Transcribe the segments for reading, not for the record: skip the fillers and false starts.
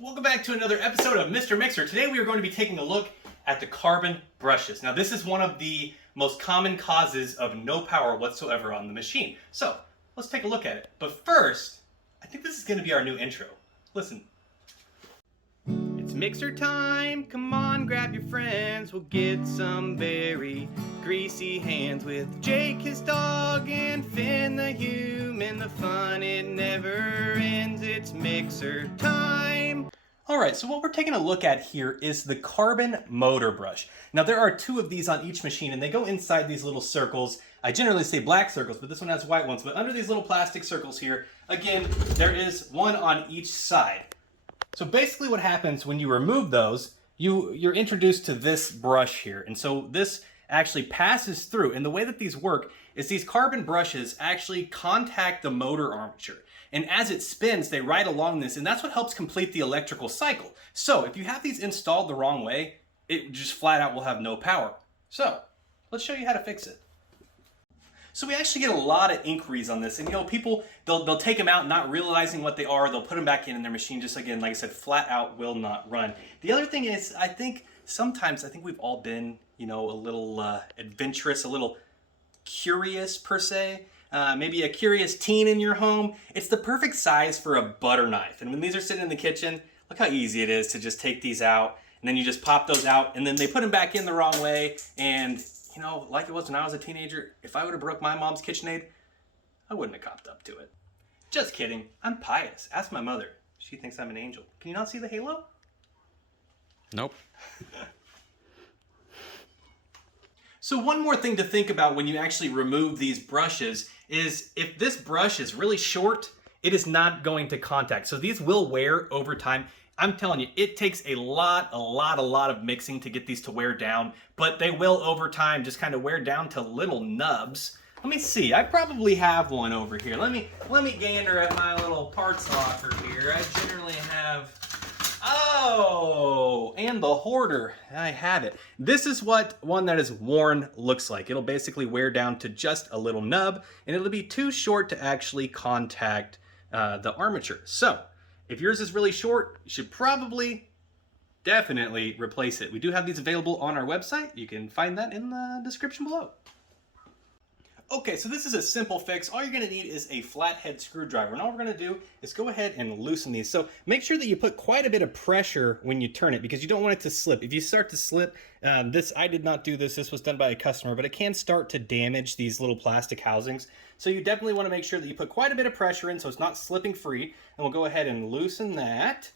Welcome back to another episode of Mr. Mixer. Today we are going to be taking a look at the carbon brushes. Now this is one of the most common causes of no power whatsoever on the machine. So let's take a look at it. But first, I think this is going to be our new intro. Listen. It's mixer time, come on grab your friends, we'll get some very greasy hands with Jake his dog and Finn the human. The fun it never ends, it's mixer time. Alright, so what we're taking a look at here is the carbon motor brush. Now there are two of these on each machine and they go inside these little circles. I generally say black circles, but this one has white ones. But under these little plastic circles here, again, there is one on each side. So basically what happens when you remove those, you're introduced to this brush here. And so this actually passes through. And the way that these work is these carbon brushes actually contact the motor armature. And as it spins, they ride along this, and that's what helps complete the electrical cycle. So if you have these installed the wrong way, it just flat out will have no power. So let's show you how to fix it. So we actually get a lot of inquiries on this, and people, they'll take them out not realizing what they are, they'll put them back in their machine, just again, like I said, flat out will not run. The other thing is, I think we've all been, a little adventurous, a little curious per se. Maybe a curious teen in your home. It's the perfect size for a butter knife. And when these are sitting in the kitchen, look how easy it is to just take these out, and then you just pop those out, and then they put them back in the wrong way, and like it was when I was a teenager, if I would have broke my mom's KitchenAid, I wouldn't have copped up to it. Just kidding. I'm pious. Ask my mother. She thinks I'm an angel. Can you not see the halo? Nope. So one more thing to think about when you actually remove these brushes is if this brush is really short, it is not going to contact. So these will wear over time. I'm telling you, it takes a lot of mixing to get these to wear down, but they will over time just kind of wear down to little nubs. Let me see, I probably have one over here. Let me gander at my little parts locker here. I generally have, and the hoarder, I have it. This is what one that is worn looks like. It'll basically wear down to just a little nub, and it'll be too short to actually contact the armature. So, if yours is really short, you should definitely replace it. We do have these available on our website. You can find that in the description below. Okay, so this is a simple fix. All you're gonna need is a flathead screwdriver. And all we're gonna do is go ahead and loosen these. So make sure that you put quite a bit of pressure when you turn it because you don't want it to slip. If you start to slip, I did not do this. This was done by a customer, but it can start to damage these little plastic housings. So you definitely wanna make sure that you put quite a bit of pressure in so it's not slipping free. And we'll go ahead and loosen that.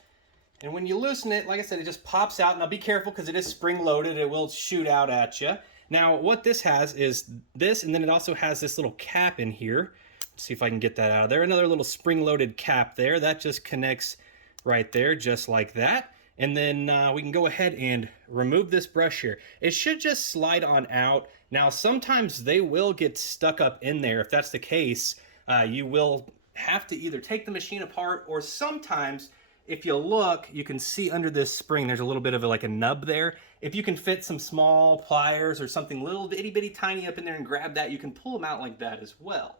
And when you loosen it, like I said, it just pops out. Now be careful because it is spring loaded. It will shoot out at you. Now what this has is this, and then it also has this little cap in here. Let's see if I can get that out of there. Another little spring-loaded cap there. That just connects right there, just like that. And then we can go ahead and remove this brush here. It should just slide on out. Now sometimes they will get stuck up in there. If that's the case, you will have to either take the machine apart, or sometimes if you look, you can see under this spring, there's a little bit of like a nub there. If you can fit some small pliers or something little itty bitty tiny up in there and grab that, you can pull them out like that as well.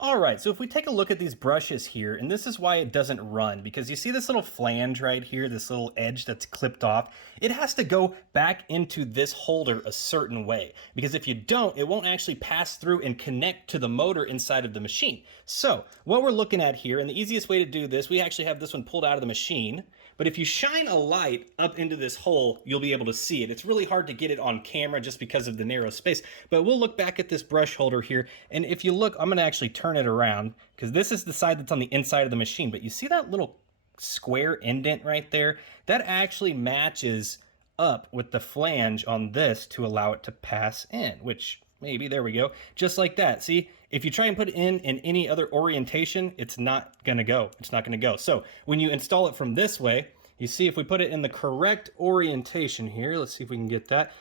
All right, so if we take a look at these brushes here, and this is why it doesn't run, because you see this little flange right here, this little edge that's clipped off, it has to go back into this holder a certain way, because if you don't, it won't actually pass through and connect to the motor inside of the machine. So what we're looking at here, and the easiest way to do this, we actually have this one pulled out of the machine, but if you shine a light up into this hole, you'll be able to see it. It's really hard to get it on camera just because of the narrow space, but we'll look back at this brush holder here, and if you look, I'm gonna actually turn it around, because this is the side that's on the inside of the machine, but you see that little square indent right there? That actually matches up with the flange on this to allow it to pass in, which maybe, there we go, just like that. See, if you try and put it in any other orientation, it's not gonna go. It's not gonna go. So when you install it from this way, you see if we put it in the correct orientation here, let's see if we can get that,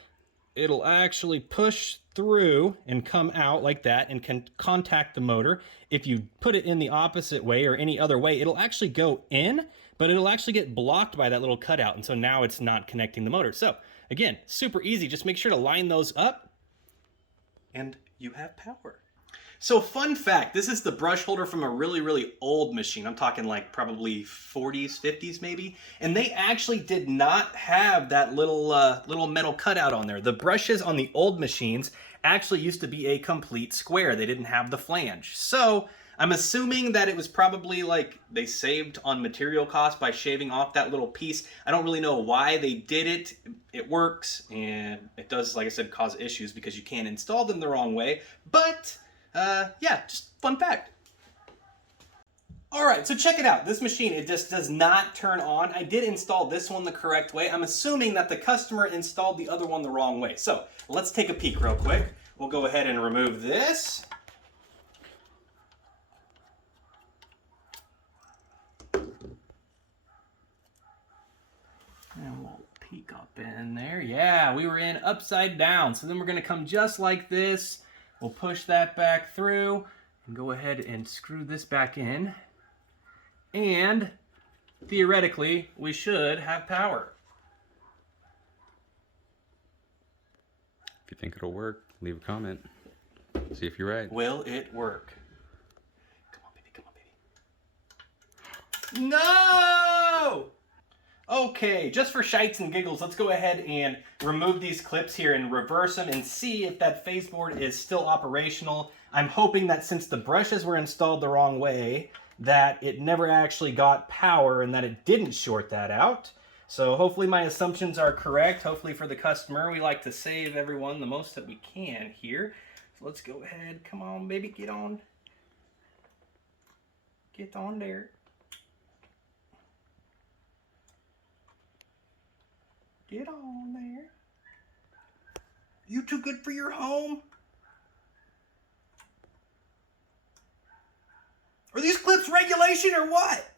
it'll actually push through and come out like that and can contact the motor. If you put it in the opposite way or any other way, it'll actually go in, but it'll actually get blocked by that little cutout, and so now it's not connecting the motor. So again, super easy. Just make sure to line those up and you have power. So fun fact, this is the brush holder from a really, really old machine. I'm talking like probably 40s, 50s maybe. And they actually did not have that little metal cutout on there. The brushes on the old machines actually used to be a complete square. They didn't have the flange. So I'm assuming that it was probably like they saved on material costs by shaving off that little piece. I don't really know why they did it. It works, and it does, like I said, cause issues because you can't install them the wrong way. But yeah, just fun fact. All right, so check it out. This machine, it just does not turn on. I did install this one the correct way. I'm assuming that the customer installed the other one the wrong way. So let's take a peek real quick. We'll go ahead and remove this. And we'll peek up in there. Yeah, we were in upside down. So then we're gonna come just like this. We'll push that back through and go ahead and screw this back in. And theoretically, we should have power. If you think it'll work, leave a comment. See if you're right. Will it work? Come on, baby, come on, baby. No! Okay, just for shites and giggles, let's go ahead and remove these clips here and reverse them and see if that phase board is still operational. I'm hoping that since the brushes were installed the wrong way, that it never actually got power and that it didn't short that out. So hopefully my assumptions are correct. Hopefully for the customer, we like to save everyone the most that we can here. So let's go ahead. Come on, baby, get on. Get on there. Get on there. You too good for your home? Are these clips regulation or what?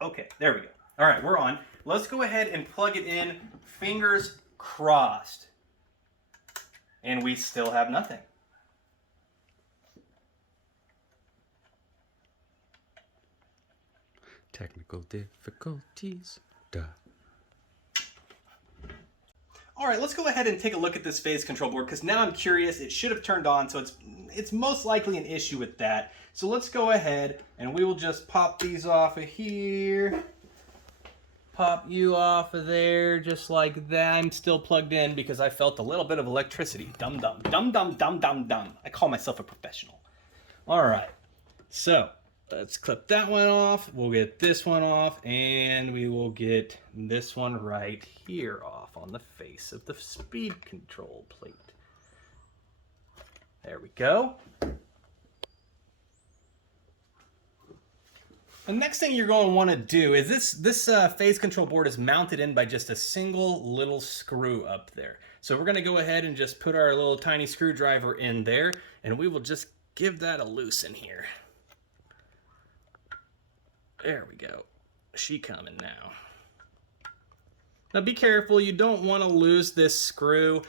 Okay, there we go. All right, we're on. Let's go ahead and plug it in, fingers crossed. And we still have nothing. Technical difficulties. Duh. All right, let's go ahead and take a look at this phase control board because now I'm curious. It should have turned on, so it's most likely an issue with that. So let's go ahead and we will just pop these off of here. Pop you off of there just like that. I'm still plugged in because I felt a little bit of electricity. Dum dum dum dum dum dum dum. I call myself a professional. All right, so let's clip that one off. We'll get this one off, and we will get this one right here off on the face of the speed control plate. There we go. The next thing you're going to want to do is this phase control board is mounted in by just a single little screw up there. So we're going to go ahead and just put our little tiny screwdriver in there, and we will just give that a loosen here. There we go. She coming now. Now be careful, you don't want to lose this screw.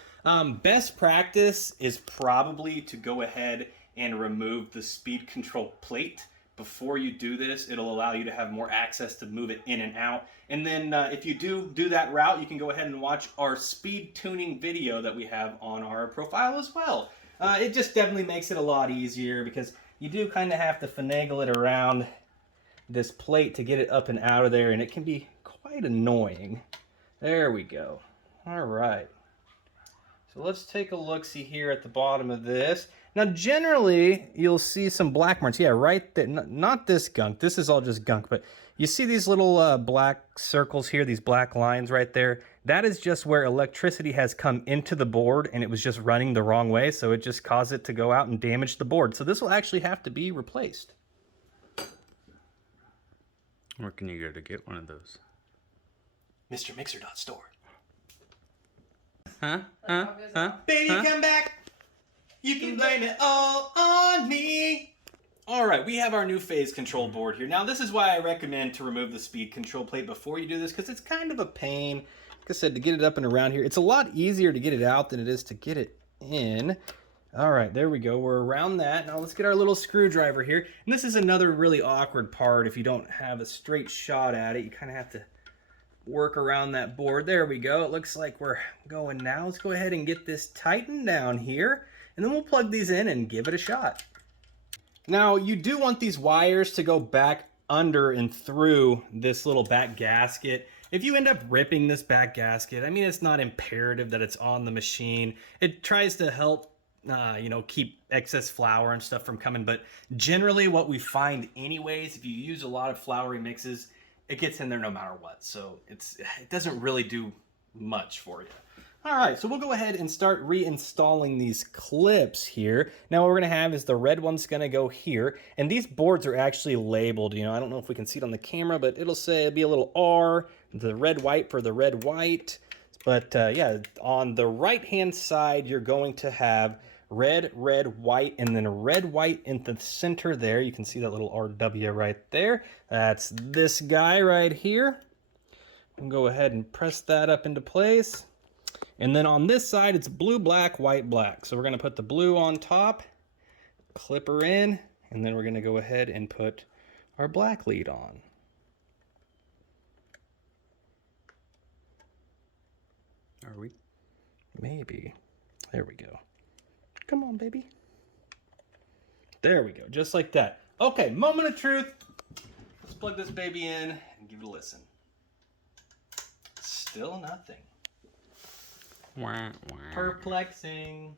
Best practice is probably to go ahead and remove the speed control plate. Before you do this, it'll allow you to have more access to move it in and out. And then if you do that route, you can go ahead and watch our speed tuning video that we have on our profile as well. It just definitely makes it a lot easier because you do kind of have to finagle it around this plate to get it up and out of there, and it can be quite annoying. There we go. All right. So let's take a look-see here at the bottom of this. Now, generally, you'll see some black marks. Yeah, right there. Not this gunk. This is all just gunk, but you see these little black circles here, these black lines right there. That is just where electricity has come into the board, and it was just running the wrong way, so it just caused it to go out and damage the board. So this will actually have to be replaced. Where can you go to get one of those? MrMixer.store. Huh? Baby, come back. You can blame it all on me. All right, we have our new phase control board here. Now, this is why I recommend to remove the speed control plate before you do this, because it's kind of a pain. Like I said, to get it up and around here, it's a lot easier to get it out than it is to get it in. All right, there we go. We're around that. Now let's get our little screwdriver here. And this is another really awkward part. If you don't have a straight shot at it, you kind of have to work around that board. There we go. It looks like we're going now. Let's go ahead and get this tightened down here, and then we'll plug these in and give it a shot. Now, you do want these wires to go back under and through this little back gasket. If you end up ripping this back gasket, I mean, it's not imperative that it's on the machine. It tries to help, you know, keep excess flour and stuff from coming. But generally what we find anyways, if you use a lot of floury mixes, it gets in there no matter what. So it doesn't really do much for you. All right, so we'll go ahead and start reinstalling these clips here. Now what we're gonna have is the red one's gonna go here, and these boards are actually labeled. You know, I don't know if we can see it on the camera, but it'll be a little R, the red white for the red white. But yeah, on the right-hand side, you're going to have red, red, white, and then red, white in the center there. You can see that little RW right there. That's this guy right here. We'll go ahead and press that up into place. And then on this side, it's blue, black, white, black. So we're going to put the blue on top, clip her in, and then we're going to go ahead and put our black lead on. Are we? Maybe. There we go. Come on, baby. There we go, just like that. Okay, moment of truth. Let's plug this baby in and give it a listen. Still nothing. Wah, wah. Perplexing.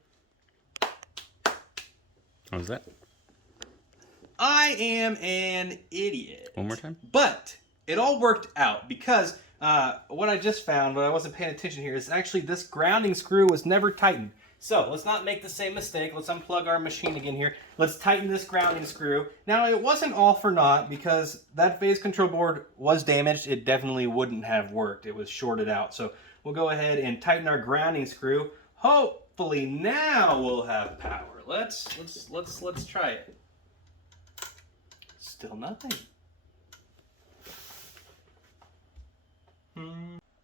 What was that? I am an idiot. One more time? But it all worked out because what I just found, what I wasn't paying attention here, is actually this grounding screw was never tightened. So let's not make the same mistake. Let's unplug our machine again here. Let's tighten this grounding screw. Now it wasn't all for naught because that phase control board was damaged. It definitely wouldn't have worked. It was shorted out. So we'll go ahead and tighten our grounding screw. Hopefully now we'll have power. Let's try it. Still nothing.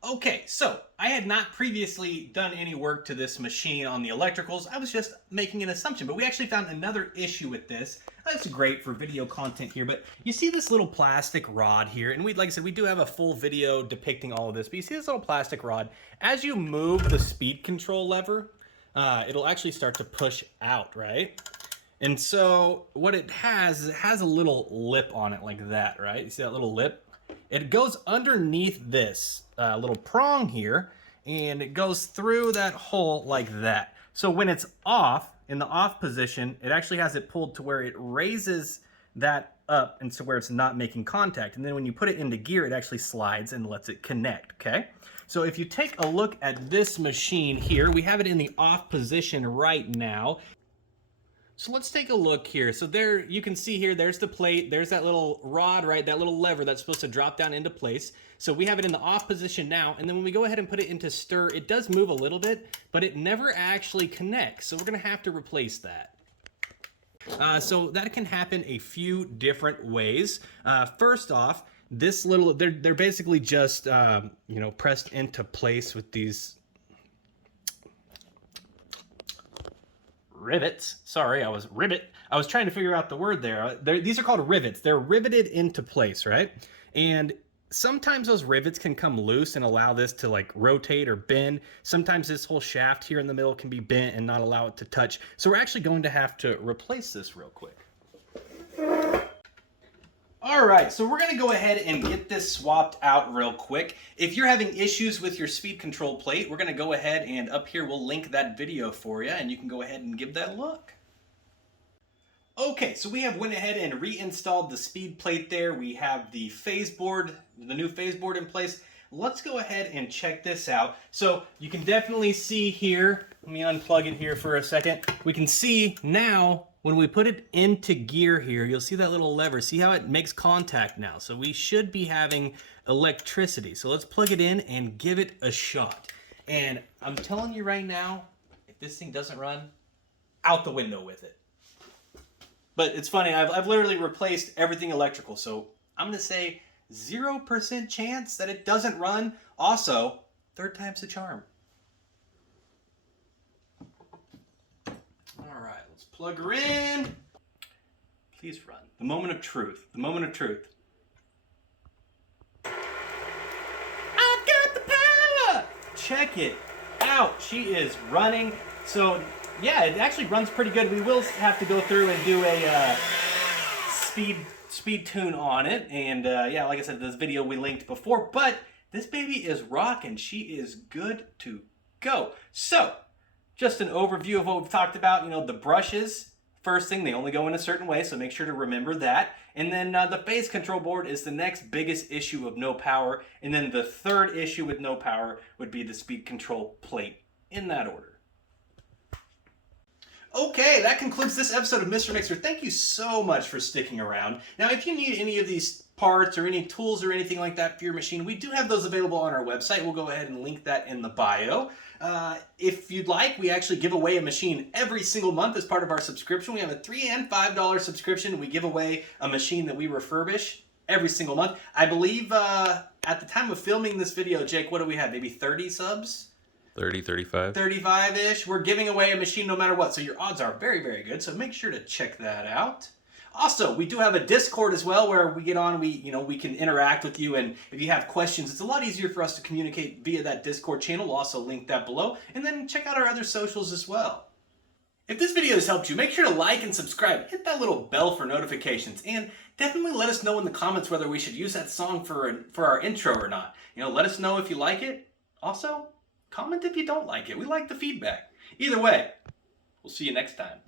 Okay, so I had not previously done any work to this machine on the electricals. I was just making an assumption, but we actually found another issue with this. That's great for video content here, but you see this little plastic rod here, and like I said, we do have a full video depicting all of this, but you see this little plastic rod. As you move the speed control lever, it'll actually start to push out, right? And so what it has is it has a little lip on it like that, right? You see that little lip? It goes underneath this little prong here, and it goes through that hole like that. So when it's off, in the off position, it actually has it pulled to where it raises that up and so where it's not making contact. And then when you put it into gear, it actually slides and lets it connect, okay? So if you take a look at this machine here, we have it in the off position right now. So let's take a look here. So there, you can see here, there's the plate, there's that little rod, right? That little lever that's supposed to drop down into place. So we have it in the off position now, and then when we go ahead and put it into stir, it does move a little bit, but it never actually connects. So we're gonna have to replace that. So that can happen a few different ways. First off, this little, they're basically just, you know, pressed into place with these rivets. Sorry, I was trying to figure out the word there. These are called rivets. They're riveted into place, right? And sometimes those rivets can come loose and allow this to like rotate or bend. Sometimes this whole shaft here in the middle can be bent and not allow it to touch. So we're actually going to have to replace this real quick. All right, so we're gonna go ahead and get this swapped out real quick. If you're having issues with your speed control plate, we're gonna go ahead and up here we'll link that video for you and you can go ahead and give that a look. Okay, so we have went ahead and reinstalled the speed plate there. We have the phase board, the new phase board in place. Let's go ahead and check this out. So you can definitely see here, let me unplug it here for a second. We can see now when we put it into gear here, you'll see that little lever. See how it makes contact now? So we should be having electricity. So let's plug it in and give it a shot. And I'm telling you right now, if this thing doesn't run, out the window with it. But it's funny, I've literally replaced everything electrical. So I'm gonna say 0% chance that it doesn't run. Also, third time's the charm. All right, let's plug her in. Please run. The moment of truth. The moment of truth. I've got the power! Check it out. She is running. So, yeah, it actually runs pretty good. We will have to go through and do a speed tune on it, and yeah, like I said, this video we linked before, but this baby is rocking. She is good to go. So, just an overview of what we've talked about. You know, the brushes, first thing, they only go in a certain way, so make sure to remember that. And then the phase control board is the next biggest issue of no power. And then the third issue with no power would be the speed control plate, in that order. Okay, that concludes this episode of Mr. Mixer. Thank you so much for sticking around. Now, if you need any of these parts or any tools or anything like that for your machine, we do have those available on our website. We'll go ahead and link that in the bio. If you'd like, we actually give away a machine every single month as part of our subscription. We have a $3 and $5 subscription. We give away a machine that we refurbish every single month. I believe at the time of filming this video, Jake, what do we have? Maybe 30 subs? 30, 35. 35-ish. We're giving away a machine no matter what, so your odds are very, very good. So make sure to check that out. Also, we do have a Discord as well where we get on, we can interact with you, and if you have questions, it's a lot easier for us to communicate via that Discord channel. We'll also link that below, and then check out our other socials as well. If this video has helped you, make sure to like and subscribe. Hit that little bell for notifications, and definitely let us know in the comments whether we should use that song for our intro or not. Let us know if you like it. Also, comment if you don't like it. We like the feedback. Either way, we'll see you next time.